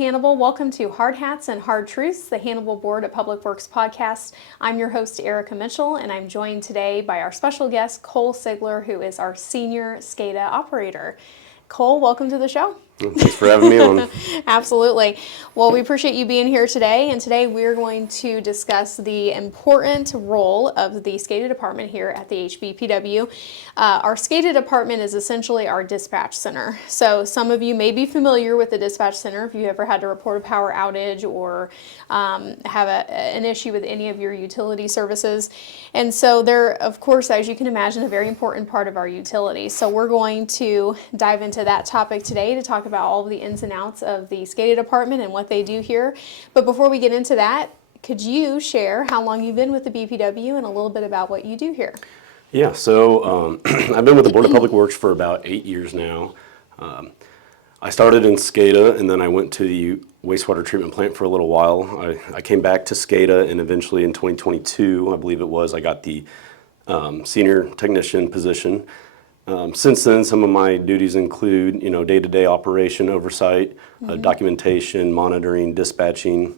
Hannibal. Welcome to Hard Hats and Hard Truths, the Hannibal Board at Public Works podcast. I'm your host, Erica Mitchell, and I'm joined today by our special guest, Cole Sigler, who is our senior SCADA operator. Cole, welcome to the show. Thanks for having me on. Absolutely. Well, we appreciate you being here today, and today we're going to discuss the important role of the SCADA department here at the HBPW. Our SCADA department is essentially our dispatch center. So some of you may be familiar with the dispatch center if you ever had to report a power outage or have an issue with any of your utility services. And so they're, of course, as you can imagine, a very important part of our utility. So we're going to dive into that topic today to talk about all of the ins and outs of the SCADA department and what they do here. But before we get into that, could you share how long you've been with the BPW and a little bit about what you do here? Yeah, so I've been with the Board of Public Works for about 8 years now. I started in SCADA, and then I went to the wastewater treatment plant for a little while. I came back to SCADA, and eventually in 2022, I believe it was, I got the senior technician position. Since then, some of my duties include, day-to-day operation oversight, documentation, monitoring, dispatching.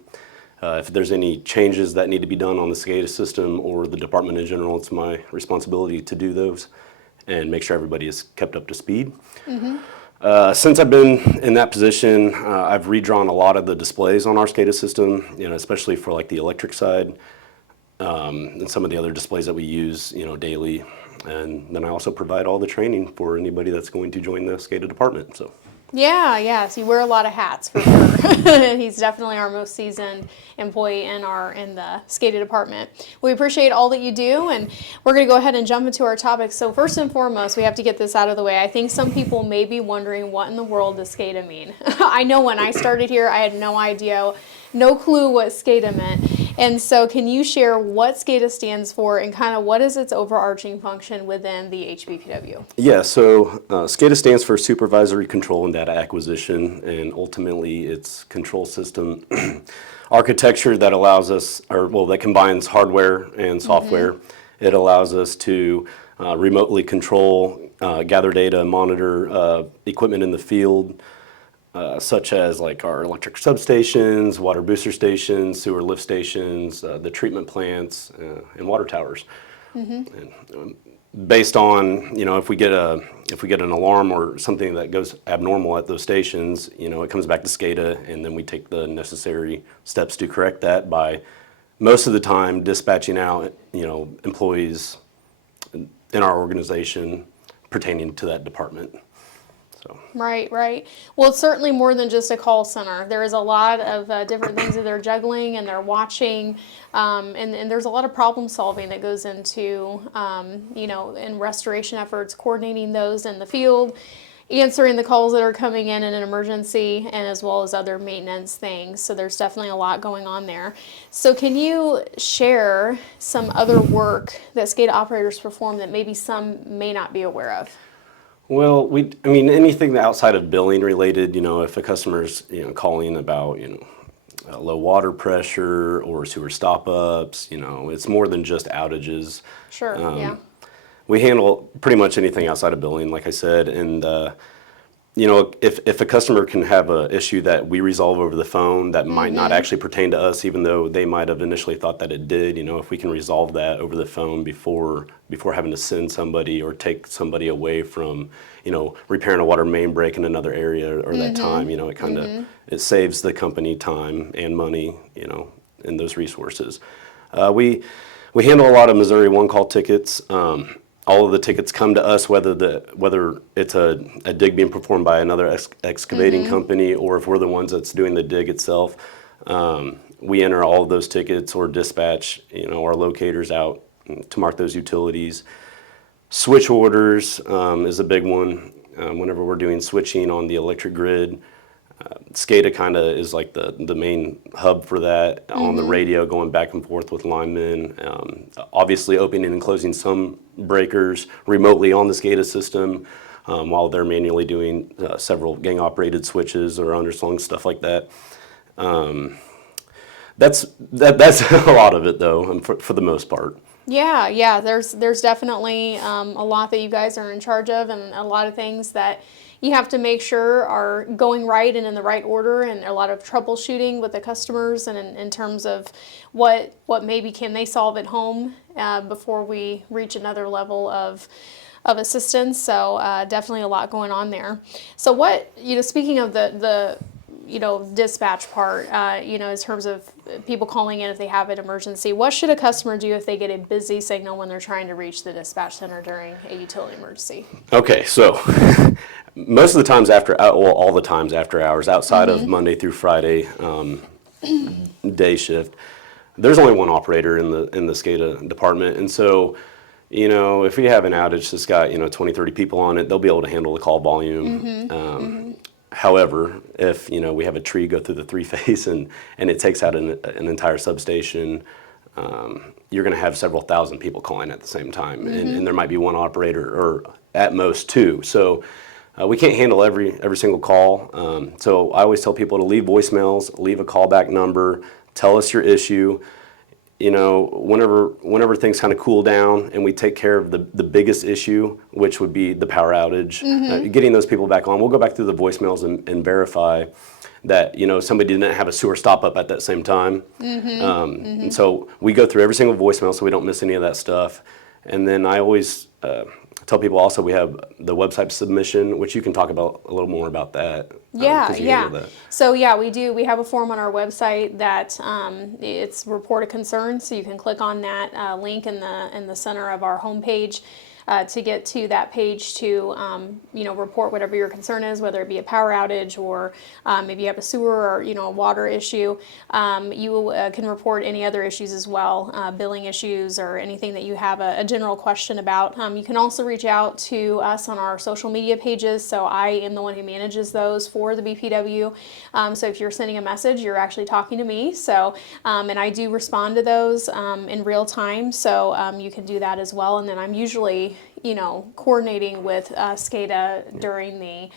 If there's any changes that need to be done on the SCADA system or the department in general, it's my responsibility to do those and make sure everybody is kept up to speed. Since I've been in that position, I've redrawn a lot of the displays on our SCADA system, especially for like the electric side and some of the other displays that we use, daily. And then I also provide all the training for anybody that's going to join the SCADA department. So. Yeah. So you wear a lot of hats for sure. He's definitely our most seasoned employee in the SCADA department. We appreciate all that you do, and we're going to go ahead and jump into our topic. So first and foremost, we have to get this out of the way. I think some people may be wondering, what in the world does SCADA mean? I know when I started here, I had no idea, no clue what SCADA meant. And so can you share what SCADA stands for and kind of what is its overarching function within the HBPW? Yeah, so SCADA stands for Supervisory Control and Data Acquisition, and ultimately it's control system architecture that allows us, that combines hardware and software. It allows us to remotely control, gather data, monitor equipment in the field, such as like our electric substations, water booster stations, sewer lift stations, the treatment plants, and water towers. And, based on if we get an alarm or something that goes abnormal at those stations, it comes back to SCADA, and then we take the necessary steps to correct that by most of the time dispatching out employees in our organization pertaining to that department. So. Right. Well, it's certainly more than just a call center. There is a lot of different things that they're juggling and they're watching, and there's a lot of problem solving that goes into, in restoration efforts, coordinating those in the field, answering the calls that are coming in an emergency, and as well as other maintenance things. So there's definitely a lot going on there. So can you share some other work that SCADA operators perform that maybe some may not be aware of? Well, anything outside of billing related, if a customer's, calling about, low water pressure or sewer stop-ups, it's more than just outages. Sure, yeah. We handle pretty much anything outside of billing, like I said, and, if a customer can have an issue that we resolve over the phone that might not actually pertain to us, even though they might have initially thought that it did, if we can resolve that over the phone before having to send somebody or take somebody away from, repairing a water main break in another area or that time, it kind of, it saves the company time and money, and those resources. We handle a lot of Missouri one-call tickets. All of the tickets come to us, whether it's a dig being performed by another excavating company, or if we're the ones that's doing the dig itself. We enter all of those tickets or dispatch, our locators out to mark those utilities. Switch orders is a big one. Whenever we're doing switching on the electric grid, SCADA kind of is like the main hub for that, on the radio going back and forth with linemen. Obviously opening and closing some breakers remotely on the SCADA system while they're manually doing several gang operated switches or underslung, stuff like that. That's a lot of it though, for the most part. Yeah. There's definitely a lot that you guys are in charge of, and a lot of things that you have to make sure are going right and in the right order, and a lot of troubleshooting with the customers and in terms of what maybe can they solve at home before we reach another level of assistance. So definitely a lot going on there. So what, speaking of the dispatch part, in terms of people calling in if they have an emergency, what should a customer do if they get a busy signal when they're trying to reach the dispatch center during a utility emergency? Okay, so most of the times all the times after hours, outside of Monday through Friday day shift, there's only one operator in the SCADA department, and so if we have an outage that's got 20, 30 people on it, they'll be able to handle the call volume. However, if we have a tree go through the three-phase and it takes out an entire substation, you're going to have several thousand people calling at the same time, and there might be one operator or at most two. So we can't handle every single call. So I always tell people to leave voicemails, leave a callback number, tell us your issue. Whenever things kind of cool down and we take care of the biggest issue, which would be the power outage, getting those people back on, we'll go back through the voicemails and verify that somebody didn't have a sewer stop up at that same time. And so we go through every single voicemail so we don't miss any of that stuff. And then I always tell people also we have the website submission, which you can talk about a little more about that. 'Cause you handle that. So we do. We have a form on our website that it's report a concern. So you can click on that link in the center of our homepage to get to that page to report whatever your concern is, whether it be a power outage or maybe you have a sewer or a water issue. You can report any other issues as well, billing issues or anything that you have a general question about. You can also reach out to us on our social media pages. So I am the one who manages those for the BPW. So if you're sending a message, you're actually talking to me. So and I do respond to those in real time. So you can do that as well. And then I'm usually coordinating with SCADA during the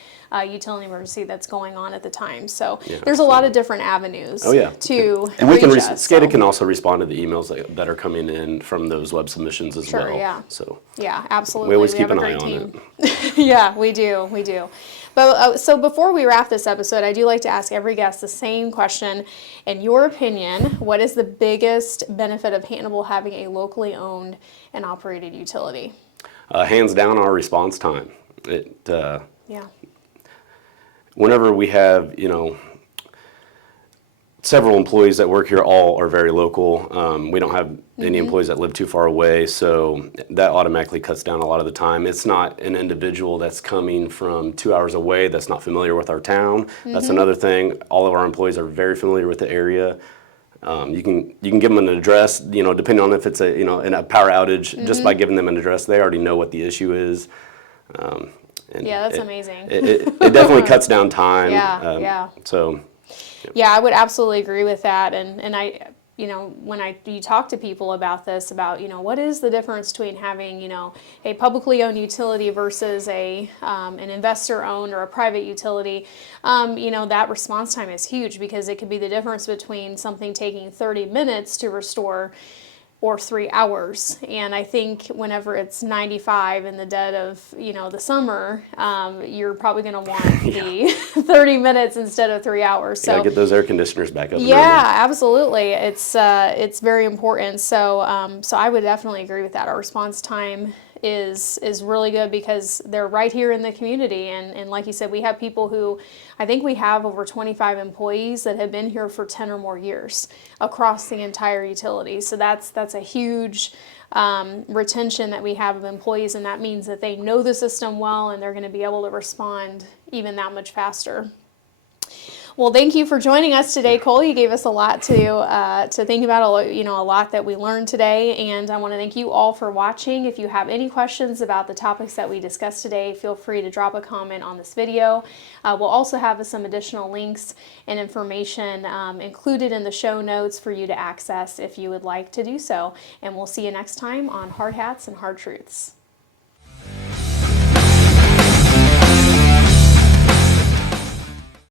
utility emergency that's going on at the time. So there's a lot of different avenues to and we can reach us, SCADA can also respond to the emails that are coming in from those web submissions as well. Yeah. So Absolutely. we always keep have an a eye great on team. it. Yeah, we do. But so before we wrap this episode, I do like to ask every guest the same question. In your opinion, what is the biggest benefit of Hannibal having a locally owned and operated utility? Hands down, our response time. Whenever we have, several employees that work here, all are very local. We don't have any employees that live too far away, so that automatically cuts down a lot of the time. It's not an individual that's coming from 2 hours away that's not familiar with our town. That's another thing. All of our employees are very familiar with the area. You can give them an address, depending on if it's in a power outage, just by giving them an address, they already know what the issue is. That's amazing. It definitely cuts down time. So. Yeah, I would absolutely agree with that. And I, when you talk to people about this, about, what is the difference between having, a publicly owned utility versus an investor owned or a private utility, that response time is huge because it could be the difference between something taking 30 minutes to restore or 3 hours. And I think whenever it's 95 in the dead of, the summer, you're probably going to want the 30 minutes instead of 3 hours. So get those air conditioners back up. Absolutely. It's very important. So so I would definitely agree with that. Our response time is really good because they're right here in the community. And like you said, we have people who, I think we have over 25 employees that have been here for 10 or more years across the entire utility. So that's a huge retention that we have of employees, and that means that they know the system well and they're going to be able to respond even that much faster. Well, thank you for joining us today, Cole. You gave us a lot to think about, a lot that we learned today, and I want to thank you all for watching. If you have any questions about the topics that we discussed today, feel free to drop a comment on this video. We'll also have some additional links and information included in the show notes for you to access if you would like to do so, and we'll see you next time on Hard Hats and Hard Truths.